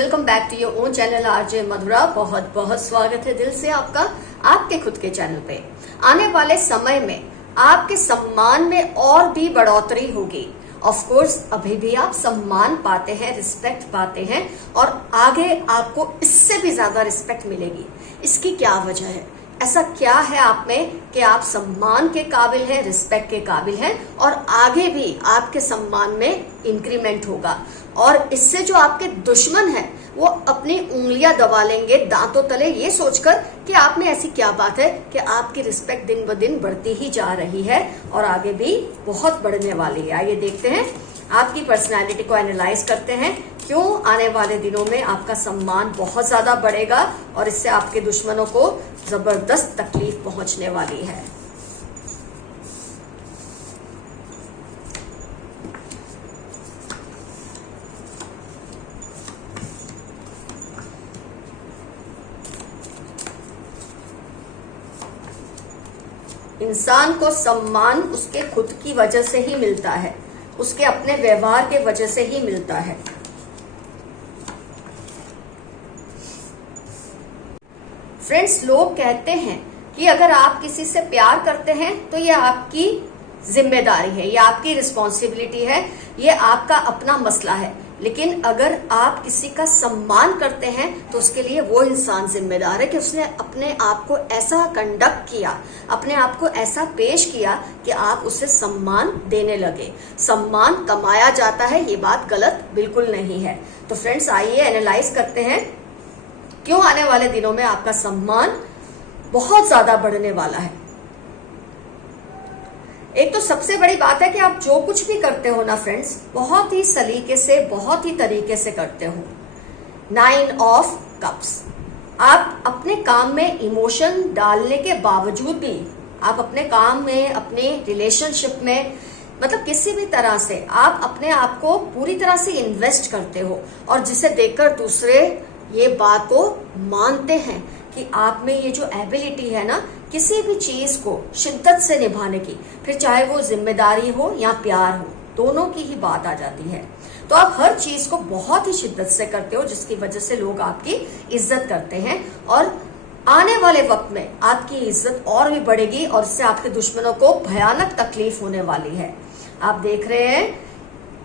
Welcome back to your own channel RJ Madhura. बहुत बहुत स्वागत है दिल से आपका आपके खुद के चैनल पे। आने वाले समय में आपके सम्मान में और भी बढ़ोतरी होगी। ऑफ कोर्स अभी भी आप सम्मान पाते हैं, रिस्पेक्ट पाते हैं और आगे आपको इससे भी ज्यादा रिस्पेक्ट मिलेगी। इसकी क्या वजह है? ऐसा क्या है आप में कि आप सम्मान के काबिल हैं, रिस्पेक्ट के काबिल हैं और आगे भी आपके सम्मान में इंक्रीमेंट होगा। और इससे जो आपके दुश्मन हैं वो अपनी उंगलियां दबा लेंगे दांतों तले, ये सोचकर कि आप में ऐसी क्या बात है कि आपकी रिस्पेक्ट दिन ब दिन बढ़ती ही जा रही है और आगे भी बहुत बढ़ने वाली है। आइए देखते हैं, आपकी पर्सनालिटी को एनालाइज करते हैं, क्यों आने वाले दिनों में आपका सम्मान बहुत ज्यादा बढ़ेगा और इससे आपके दुश्मनों को जबरदस्त तकलीफ पहुंचने वाली है। इंसान को सम्मान उसके खुद की वजह से ही मिलता है, उसके अपने व्यवहार के वजह से ही मिलता है। फ्रेंड्स, लोग कहते हैं कि अगर आप किसी से प्यार करते हैं तो ये आपकी जिम्मेदारी है, ये आपकी रिस्पॉन्सिबिलिटी है, ये आपका अपना मसला है। लेकिन अगर आप किसी का सम्मान करते हैं तो उसके लिए वो इंसान जिम्मेदार है कि उसने अपने आप को ऐसा कंडक्ट किया, अपने आप को ऐसा पेश किया कि आप उसे सम्मान देने लगे। सम्मान कमाया जाता है, ये बात गलत बिल्कुल नहीं है। तो फ्रेंड्स, आइए एनालाइज करते हैं क्यों आने वाले दिनों में आपका सम्मान बहुत ज्यादा बढ़ने वाला है। एक तो सबसे बड़ी बात है कि आप जो कुछ भी करते हो ना फ्रेंड्स, बहुत ही सलीके से, बहुत ही तरीके से करते हो। 9 ऑफ कप्स, आप अपने काम में इमोशन डालने के बावजूद भी आप अपने काम में, अपने रिलेशनशिप में, मतलब किसी भी तरह से आप अपने आप को पूरी तरह से इन्वेस्ट करते हो और जिसे देखकर दूसरे ये बात को मानते हैं कि आप में ये जो एबिलिटी है ना किसी भी चीज को शिद्दत से निभाने की, फिर चाहे वो जिम्मेदारी हो या प्यार हो, दोनों की ही बात आ जाती है। तो आप हर चीज को बहुत ही शिद्दत से करते हो जिसकी वजह से लोग आपकी इज्जत करते हैं और आने वाले वक्त में आपकी इज्जत और भी बढ़ेगी और इससे आपके दुश्मनों को भयानक तकलीफ होने वाली है। आप देख रहे हैं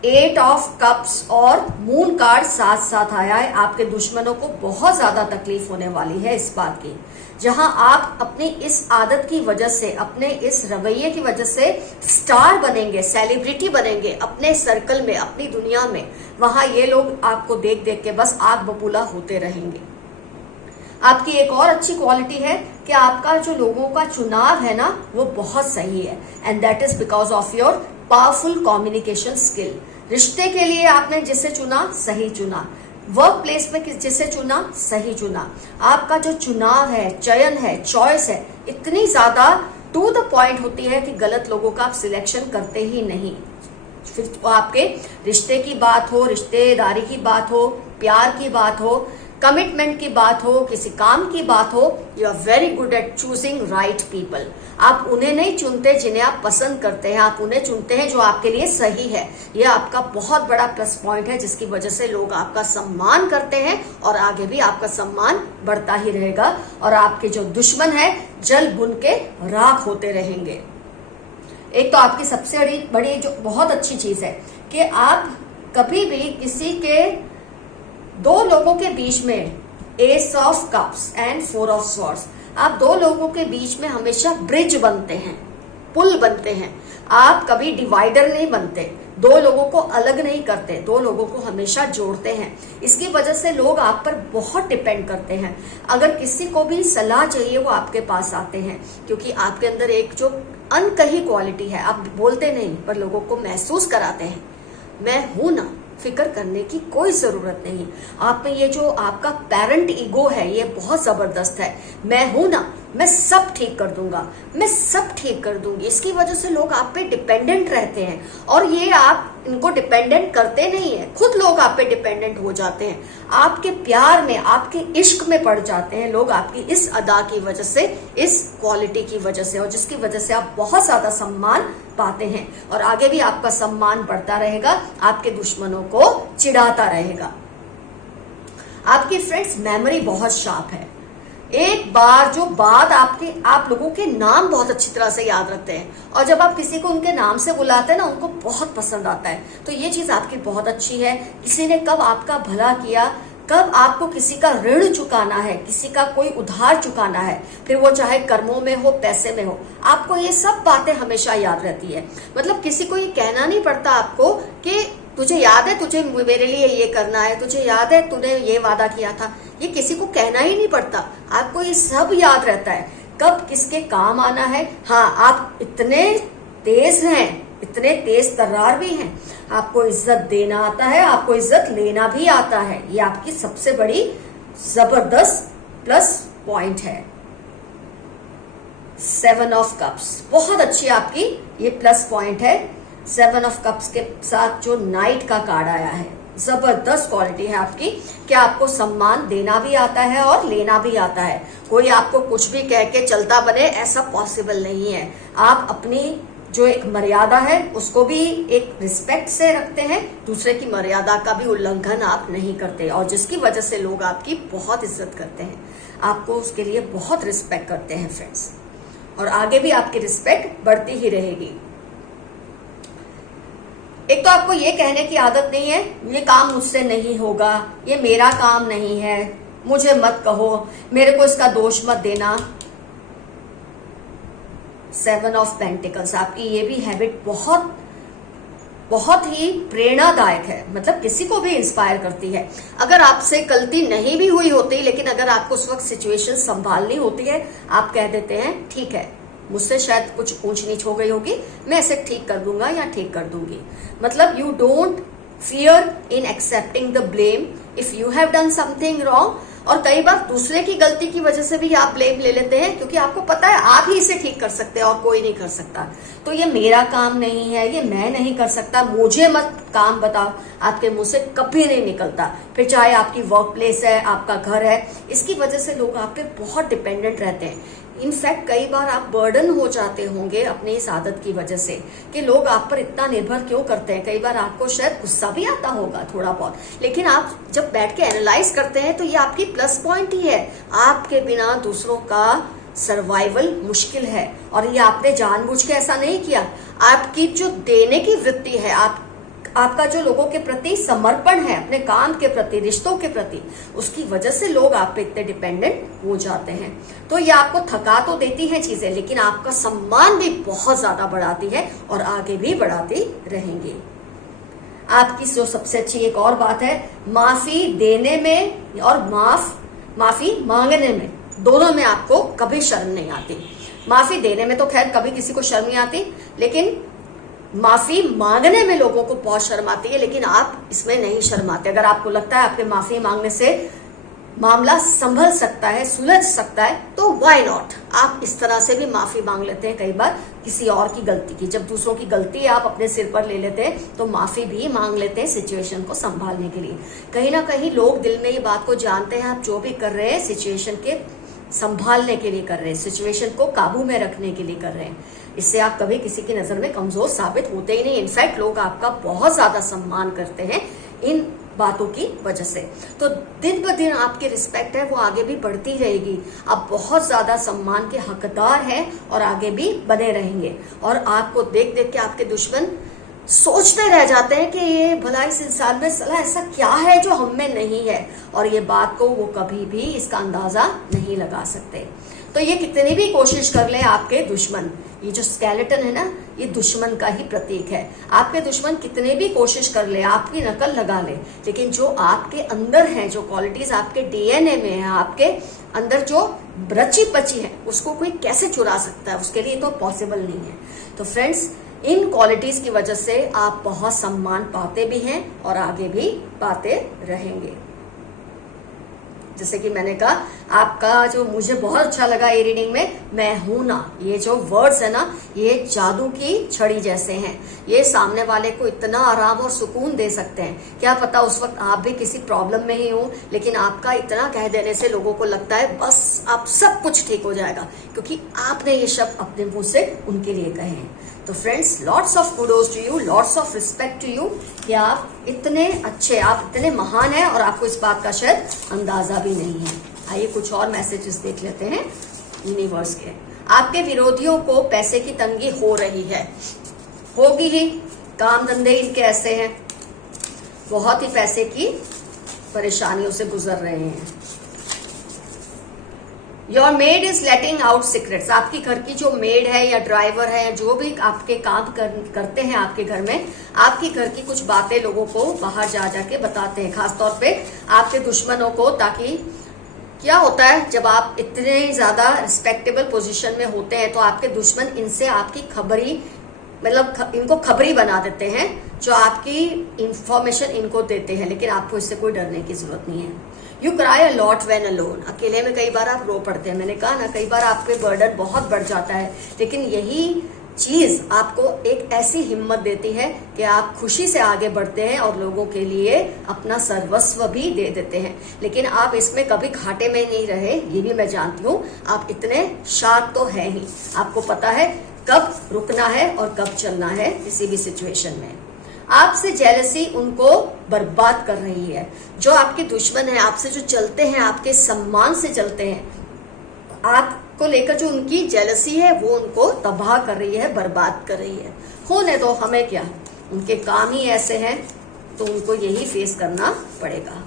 8 ऑफ कप्स और मून कार्ड साथ साथ आया है। आपके दुश्मनों को बहुत ज्यादा तकलीफ होने वाली है इस बात की। जहां आप अपनी इस आदत की वजह से, अपने इस रवैये की वजह से स्टार बनेंगे, सेलिब्रिटी बनेंगे अपने सर्कल में, अपनी दुनिया में, वहां ये लोग आपको देख देख के बस आग बबूला होते रहेंगे। आपकी एक और अच्छी क्वालिटी है कि आपका जो लोगों का चुनाव है ना वो बहुत सही है, and that is because of your powerful communication skill. रिश्ते के लिए आपने जिसे चुना सही चुना, वर्क प्लेस में जिसे चुना सही चुना। आपका जो चुनाव है, चयन है, चॉइस है, इतनी ज्यादा टू द पॉइंट होती है कि गलत लोगों का आप सिलेक्शन करते ही नहीं। फिर तो आपके रिश्ते की बात हो, रिश्तेदारी की बात हो, प्यार की बात हो, कमिटमेंट की बात हो, किसी काम की बात हो, you are very good at choosing right people. आप उन्हें नहीं चुनते जिन्हें आप पसंद करते हैं, आप उन्हें चुनते हैं जो आपके लिए सही है। यह आपका बहुत बड़ा प्लस पॉइंट है जिसकी वजह से लोग आपका सम्मान करते हैं और आगे भी आपका सम्मान बढ़ता ही रहेगा और आपके जो दुश्मन है जल भुन के राख होते रहेंगे। एक तो आपकी सबसे बड़ी जो बहुत अच्छी चीज है कि आप कभी भी किसी के दो लोगों के बीच में, S of cups and 4 of swords, आप दो लोगों के बीच में हमेशा ब्रिज बनते हैं, पुल बनते हैं। आप कभी डिवाइडर नहीं बनते, दो लोगों को अलग नहीं करते, दो लोगों को हमेशा जोड़ते हैं। इसकी वजह से लोग आप पर बहुत डिपेंड करते हैं। अगर किसी को भी सलाह चाहिए वो आपके पास आते हैं क्योंकि आपके अंदर एक जो अनकही क्वालिटी है, आप बोलते नहीं पर लोगों को महसूस कराते हैं, मैं हूं ना, फिक्र करने की कोई जरूरत नहीं। आप में ये जो आपका पेरेंट ईगो है ये बहुत जबरदस्त है। मैं हूं ना, मैं सब ठीक कर दूंगा, मैं सब ठीक कर दूंगी। इसकी वजह से लोग आप पे डिपेंडेंट रहते हैं और ये आप इनको डिपेंडेंट करते नहीं है, खुद लोग आप पे डिपेंडेंट हो जाते हैं, आपके प्यार में, आपके इश्क में पड़ जाते हैं लोग आपकी इस अदा की वजह से, इस क्वालिटी की वजह से, और जिसकी वजह से आप बहुत ज्यादा सम्मान पाते हैं और आगे भी आपका सम्मान बढ़ता रहेगा, आपके दुश्मनों को चिढ़ाता रहेगा। आपकी फ्रेंड्स मेमोरी बहुत शार्प है। एक बार जो बात आप लोगों के नाम बहुत अच्छी तरह से याद रखते हैं, और जब आप किसी को उनके नाम से बुलाते हैं ना, उनको बहुत पसंद आता है। तो ये चीज आपकी बहुत अच्छी है। किसी ने कब आपका भला किया, कब आपको किसी का ऋण चुकाना है, किसी का कोई उधार चुकाना है, फिर वो चाहे कर्मों में हो, पैसे में हो, आपको ये सब बातें हमेशा याद रहती है। मतलब किसी को ये कहना नहीं पड़ता आपको कि तुझे याद है तुझे मेरे लिए ये करना है, तुझे याद है तूने ये वादा किया था। ये किसी को कहना ही नहीं पड़ता, आपको ये सब याद रहता है, कब किसके काम आना है। हाँ, आप इतने तेज हैं, इतने तेज तर्रार भी हैं, आपको इज्जत देना आता है, आपको इज्जत लेना भी आता है। ये आपकी सबसे बड़ी जबरदस्त प्लस पॉइंट है। 7 ऑफ कप्स बहुत अच्छी आपकी ये प्लस पॉइंट है। 7 ऑफ कप्स के साथ जो नाइट का कार्ड आया है, जबरदस्त क्वालिटी है आपकी कि आपको सम्मान देना भी आता है और लेना भी आता है। कोई आपको कुछ भी कह के चलता बने, ऐसा पॉसिबल नहीं है। आप अपनी जो एक मर्यादा है उसको भी एक रिस्पेक्ट से रखते हैं, दूसरे की मर्यादा का भी उल्लंघन आप नहीं करते, और जिसकी वजह से लोग आपकी बहुत इज्जत करते हैं, आपको उसके लिए बहुत रिस्पेक्ट करते हैं फ्रेंड्स, और आगे भी आपकी रिस्पेक्ट बढ़ती ही रहेगी। एक तो आपको ये कहने की आदत नहीं है, ये काम मुझसे नहीं होगा, ये मेरा काम नहीं है, मुझे मत कहो, मेरे को इसका दोष मत देना। 7 ऑफ पेंटिकल्स आपकी ये भी हैबिट बहुत ही प्रेरणादायक है, मतलब किसी को भी इंस्पायर करती है। अगर आपसे गलती नहीं भी हुई होती, लेकिन अगर आपको उस वक्त सिचुएशन संभालनी होती है, आप कह देते हैं ठीक है, मुझसे शायद कुछ ऊंच नीच हो गई होगी, मैं इसे ठीक कर दूंगा या ठीक कर दूंगी। मतलब you don't fear in accepting the blame if you have done something wrong. और कई बार दूसरे की गलती की वजह से भी आप ब्लेम ले लेते हैं, क्योंकि आपको पता है आप ही इसे ठीक कर सकते हैं और कोई नहीं कर सकता। तो ये मेरा काम नहीं है, ये मैं नहीं कर सकता, मुझे मत काम बताओ, आपके मुंह से कभी नहीं निकलता। फिर चाहे आपकी वर्क प्लेस है, आपका घर है, इसकी वजह से लोग आप पे बहुत डिपेंडेंट रहते हैं। इनफैक्ट कई बार आप बर्डन हो जाते होंगे अपनी इस आदत की वजह से कि लोग आप पर इतना निर्भर क्यों करते हैं। कई बार आपको शायद गुस्सा भी आता होगा थोड़ा बहुत, लेकिन आप जब बैठ के एनालाइज करते हैं तो ये आपकी प्लस पॉइंट ही है। आपके बिना दूसरों का सर्वाइवल मुश्किल है, और ये आपने जानबूझ के ऐसा नहीं किया। आपकी जो देने की वृत्ति है, आपका जो लोगों के प्रति समर्पण है, अपने काम के प्रति, रिश्तों के प्रति, उसकी वजह से लोग आप पे इतने डिपेंडेंट हो जाते हैं। तो ये आपको थका तो देती है चीजें, लेकिन आपका सम्मान भी बहुत ज्यादा बढ़ाती है और आगे भी बढ़ाती रहेंगी। आपकी जो सबसे अच्छी एक और बात है, माफी देने में और माफी मांगने में, दोनों में आपको कभी शर्म नहीं आती। माफी देने में तो खैर कभी किसी को शर्म नहीं आती, लेकिन माफी मांगने में लोगों को बहुत शर्म आती है, लेकिन आप इसमें नहीं शर्माते। अगर आपको लगता है आपके माफी मांगने से मामला संभल सकता है, सुलझ सकता है, तो व्हाई नॉट, आप इस तरह से भी माफी मांग लेते हैं। कई बार किसी और की गलती की, जब दूसरों की गलती आप अपने सिर पर ले लेते हैं तो माफी भी मांग लेते हैं सिचुएशन को संभालने के लिए। कहीं ना कहीं लोग दिल में ये बात को जानते हैं, आप जो भी कर रहे हैं सिचुएशन के संभालने के लिए कर रहे हैं, सिचुएशन को काबू में रखने के लिए कर रहे हैं। इससे आप कभी किसी की नजर में कमजोर साबित होते ही नहीं। इनफैक्ट लोग आपका बहुत ज्यादा सम्मान करते हैं इन बातों की वजह से। तो दिन ब दिन आपकी रिस्पेक्ट है वो आगे भी बढ़ती रहेगी। आप बहुत ज्यादा सम्मान के हकदार हैं और आगे भी बने रहेंगे। और आपको देख देख के आपके दुश्मन सोचते रह जाते हैं कि ये भला इस इंसान में सला ऐसा क्या है जो हम में नहीं है, और ये बात को वो कभी भी इसका अंदाजा नहीं लगा सकते। तो ये कितनी भी कोशिश कर ले आपके दुश्मन, ये जो स्केलेटन है ना, ये दुश्मन का ही प्रतीक है। आपके दुश्मन कितने भी कोशिश कर ले, आपकी नकल लगा ले, लेकिन जो आपके अंदर है, जो क्वालिटीज आपके डीएनए में है, आपके अंदर जो रची पची है, उसको कोई कैसे चुरा सकता है? उसके लिए तो पॉसिबल नहीं है। तो फ्रेंड्स, इन क्वालिटीज की वजह से आप बहुत सम्मान पाते भी हैं और आगे भी पाते रहेंगे। जैसे कि मैंने कहा, आपका जो मुझे बहुत अच्छा लगा ये रीडिंग में, मैं हूं ना, ये जो वर्ड्स है ना, ये जादू की छड़ी जैसे हैं। ये सामने वाले को इतना आराम और सुकून दे सकते हैं। क्या पता उस वक्त आप भी किसी प्रॉब्लम में ही हो, लेकिन आपका इतना कह देने से लोगों को लगता है बस आप सब कुछ ठीक हो जाएगा, क्योंकि आपने ये शब्द अपने मुंह से उनके लिए कहे हैं। तो friends, lots of kudos to you, lots of respect to you कि आप इतने अच्छे, आप इतने महान हैं और आपको इस बात का शायद अंदाजा भी नहीं है। आइए कुछ और मैसेजेस देख लेते हैं यूनिवर्स के। आपके विरोधियों को पैसे की तंगी हो रही है, होगी ही, काम धंधे इनके ऐसे हैं, बहुत ही पैसे की परेशानियों से गुजर रहे हैं। Your made is letting out secrets, आपकी घर की जो मेड है या ड्राइवर है, जो भी आपके काम करते हैं आपके घर में, आपकी घर की कुछ बातें लोगों को बाहर जा जाके बताते हैं, खासतौर पे आपके दुश्मनों को। ताकि क्या होता है, जब आप इतने ज्यादा रिस्पेक्टेबल पोजीशन में होते हैं तो आपके दुश्मन इनसे आपकी खबरी, मतलब इनको खबरी बना देते हैं, जो आपकी इंफॉर्मेशन इनको देते हैं, लेकिन आपको इससे कोई डरने की जरूरत नहीं है। You cry a lot when alone, अकेले में कई बार आप रो पड़ते हैं। मैंने कहा ना, कई बार आपके बर्डन बहुत बढ़ जाता है, लेकिन यही चीज आपको एक ऐसी हिम्मत देती है कि आप खुशी से आगे बढ़ते हैं और लोगों के लिए अपना सर्वस्व भी दे देते हैं। लेकिन आप इसमें कभी घाटे में नहीं रहे, ये भी मैं जानती हूँ। आप इतने शार्प तो है ही, आपको पता है कब रुकना है और कब चलना है किसी भी सिचुएशन में। आपसे जेलसी उनको बर्बाद कर रही है। जो आपके दुश्मन है, आपसे जो चलते हैं, आपके सम्मान से चलते हैं, आपको लेकर जो उनकी जेलसी है वो उनको तबाह कर रही है, बर्बाद कर रही है। होने दो, हमें क्या, उनके काम ही ऐसे हैं, तो उनको यही फेस करना पड़ेगा।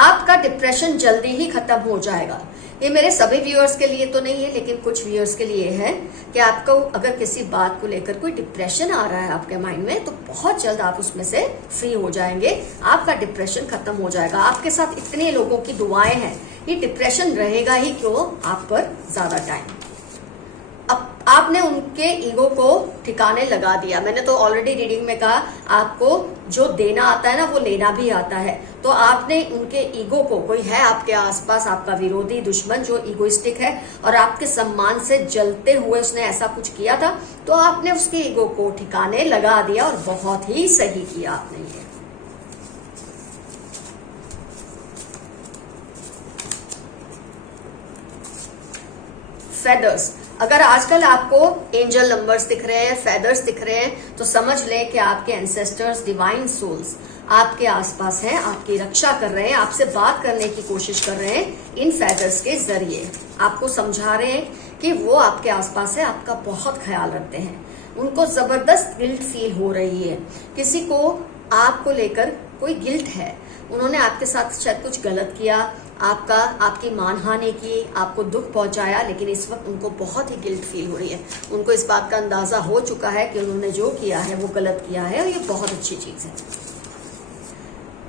आपका डिप्रेशन जल्दी ही खत्म हो जाएगा। ये मेरे सभी व्यूअर्स के लिए तो नहीं है, लेकिन कुछ व्यूअर्स के लिए है कि आपको अगर किसी बात को लेकर कोई डिप्रेशन आ रहा है आपके माइंड में, तो बहुत जल्द आप उसमें से फ्री हो जाएंगे। आपका डिप्रेशन खत्म हो जाएगा। आपके साथ इतने लोगों की दुआएं हैं, ये डिप्रेशन रहेगा ही क्यों आप पर ज्यादा टाइम। अब आपने उनके ईगो को ठिकाने लगा दिया। मैंने तो ऑलरेडी रीडिंग में कहा, आपको जो देना आता है ना, वो लेना भी आता है। तो आपने उनके ईगो को, कोई है आपके आसपास आपका विरोधी दुश्मन जो ईगोइस्टिक है और आपके सम्मान से जलते हुए उसने ऐसा कुछ किया था, तो आपने उसके ईगो को ठिकाने लगा दिया और बहुत ही सही किया आपने ये। फेदर्स, अगर आजकल आपको एंजल नंबर्स दिख रहे हैं, फेदर्स दिख रहे हैं, तो समझ लें कि आपके एंसेस्टर्स, डिवाइन सोल्स आपके आसपास हैं, आपकी रक्षा कर रहे हैं, आपसे बात करने की कोशिश कर रहे हैं इन फेदर्स के जरिए। आपको समझा रहे हैं कि वो आपके आसपास है, आपका बहुत ख्याल रखते हैं। उनको जबरदस्त गिल्ट फील हो रही है, किसी को आपको लेकर कोई गिल्ट है, उन्होंने आपके साथ शायद कुछ गलत किया, आपकी मानहानि की, आपको दुख पहुंचाया, लेकिन इस वक्त उनको बहुत ही गिल्ट फील हो रही है। उनको इस बात का अंदाजा हो चुका है कि उन्होंने जो किया है वो गलत किया है और ये बहुत अच्छी चीज है।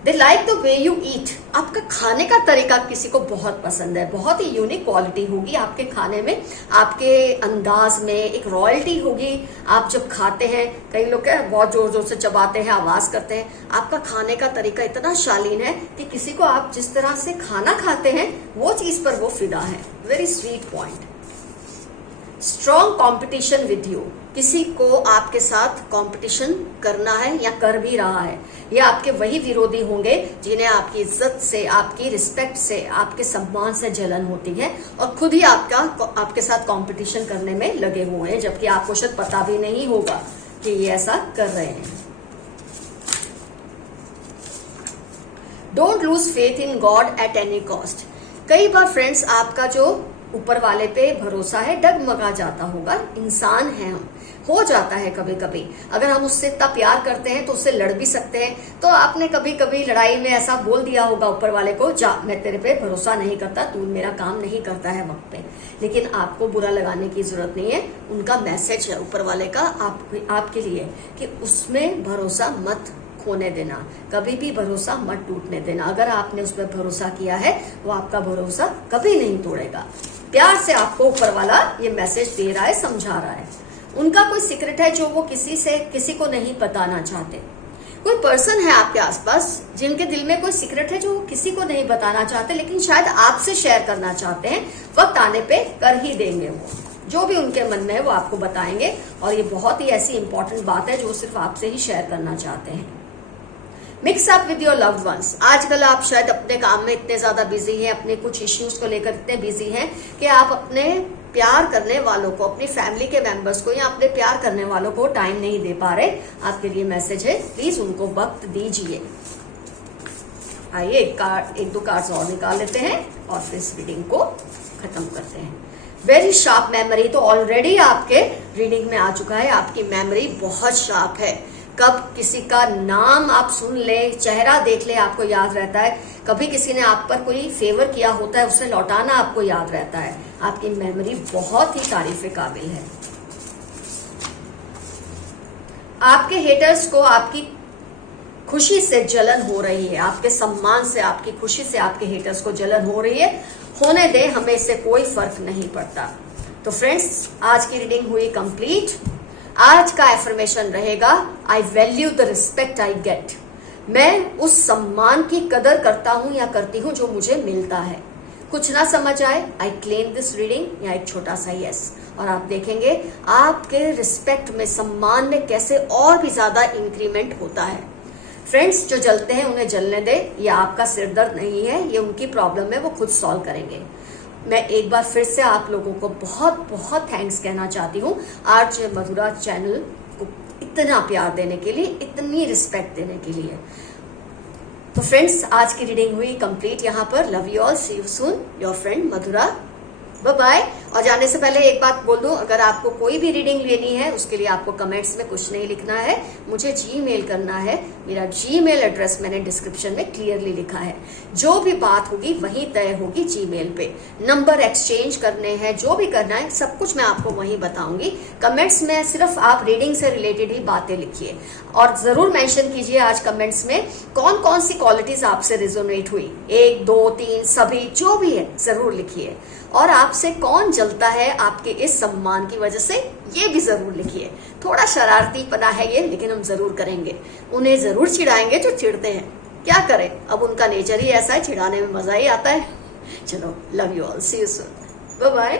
They like the way you eat, आपका खाने का तरीका किसी को बहुत पसंद है, बहुत ही यूनिक क्वालिटी होगी आपके खाने में, आपके अंदाज में एक रॉयल्टी होगी। आप जब खाते हैं, कई लोग क्या बहुत जोर जोर से चबाते हैं, आवाज करते हैं, आपका खाने का तरीका इतना शालीन है कि किसी को आप जिस तरह से खाना खाते हैं वो चीज पर वो फिदा है। Very sweet point. Strong competition with you, किसी को आपके साथ कंपटीशन करना है या कर भी रहा है, ये आपके वही विरोधी होंगे जिन्हें आपकी इज्जत से, आपकी रिस्पेक्ट से, आपके सम्मान से जलन होती है और खुद ही आपके साथ कंपटीशन करने में लगे हुए हैं, जबकि आपको शायद पता भी नहीं होगा कि ये ऐसा कर रहे हैं। Don't lose faith in God at any cost, कई बार फ्रेंड्स आपका जो ऊपर वाले पे भरोसा है डगमगा जाता होगा। इंसान है हम, हो जाता है कभी कभी। अगर हम उससे इतना प्यार करते हैं तो उससे लड़ भी सकते हैं। तो आपने कभी कभी लड़ाई में ऐसा बोल दिया होगा ऊपर वाले को, जा मैं तेरे पे भरोसा नहीं करता, तू मेरा काम नहीं करता है वक्त पे। लेकिन आपको बुरा लगाने की जरूरत नहीं है, उनका मैसेज है ऊपर वाले का आपके लिए कि उसमें भरोसा मत खोने देना, कभी भी भरोसा मत टूटने देना। अगर आपने उस पर भरोसा किया है वो आपका भरोसा कभी नहीं तोड़ेगा। प्यार से आपको ऊपर वाला ये मैसेज दे रहा है, समझा रहा है। उनका कोई सीक्रेट है जो वो किसी को नहीं बताना चाहते। कोई पर्सन है आपके आसपास जिनके दिल में कोई सीक्रेट है जो किसी को नहीं बताना चाहते, लेकिन शायद आपसे शेयर करना चाहते हैं। वक्त आने पे कर ही देंगे, वो जो भी उनके मन में है वो आपको बताएंगे। और ये बहुत ही ऐसी इंपॉर्टेंट बात है जो सिर्फ आपसे ही शेयर करना चाहते हैं। Mix up with your loved ones. आजकल आप शायद अपने काम में इतने ज्यादा बिजी हैं, अपने कुछ इश्यूज को लेकर इतने बिजी हैं कि आप अपने प्यार करने वालों को, अपनी फैमिली के मेंबर्स को या अपने प्यार करने वालों को टाइम नहीं दे पा रहे। आपके लिए मैसेज है, प्लीज उनको वक्त दीजिए। आइए एक दो कार्ड्स और निकाल लेते हैं और फिर इस रीडिंग को खत्म करते हैं। Very sharp memory. तो ऑलरेडी आपके रीडिंग में आ चुका है, आपकी मेमोरी बहुत शार्प है। कब किसी का नाम आप सुन ले, चेहरा देख ले, आपको याद रहता है। कभी किसी ने आप पर कोई फेवर किया होता है, उसे लौटाना आपको याद रहता है। आपकी मेमोरी बहुत ही तारीफ काबिल है। आपके हेटर्स को आपकी खुशी से जलन हो रही है, आपके सम्मान से, आपकी खुशी से आपके हेटर्स को जलन हो रही है। होने दे, हमें इससे कोई फर्क नहीं पड़ता। तो फ्रेंड्स, आज की रीडिंग हुई कंप्लीट। आज का एफर्मेशन रहेगा, I value the respect I get. मैं उस सम्मान की कदर करता हूं या करती हूं जो मुझे मिलता है। कुछ ना समझ आए, आई क्लेम दिस रीडिंग, या एक छोटा सा यस। और आप देखेंगे आपके रिस्पेक्ट में, सम्मान में कैसे और भी ज्यादा इंक्रीमेंट होता है। फ्रेंड्स, जो जलते हैं उन्हें जलने दे, ये आपका सिरदर्द नहीं है, ये उनकी प्रॉब्लम है, वो खुद सॉल्व करेंगे। मैं एक बार फिर से आप लोगों को बहुत बहुत थैंक्स कहना चाहती हूँ आज मधुरा चैनल को इतना प्यार देने के लिए, इतनी रिस्पेक्ट देने के लिए। तो फ्रेंड्स, आज की रीडिंग हुई कंप्लीट यहाँ पर। Love you all, see you soon, your friend Madhura, bye bye. और जाने से पहले एक बात बोल दूं, अगर आपको कोई भी रीडिंग लेनी है उसके लिए आपको कमेंट्स में कुछ नहीं लिखना है, मुझे जीमेल करना है। मेरा जीमेल एड्रेस मैंने डिस्क्रिप्शन में क्लियरली लिखा है। जो भी बात होगी वहीं तय होगी जीमेल पे। नंबर एक्सचेंज करने हैं, जो भी करना है सब कुछ मैं आपको वहीं बताऊंगी। कमेंट्स में सिर्फ आप रीडिंग से रिलेटेड ही बातें लिखिए और जरूर मेंशन कीजिए आज कमेंट्स में कौन कौन सी क्वालिटीज आपसे रिजोनेट हुई, 1 2 3 सभी, जो भी है जरूर लिखिए। और आपसे कौन जलता है आपके इस सम्मान की वजह से, ये भी जरूर लिखिए। थोड़ा शरारतीपना है ये, लेकिन हम जरूर करेंगे। उन्हें जरूर चिढ़ाएंगे जो चिढ़ते हैं, क्या करें, अब उनका नेचर ही ऐसा है, चिढ़ाने में मजा ही आता है। चलो, love you all, see you soon, bye bye.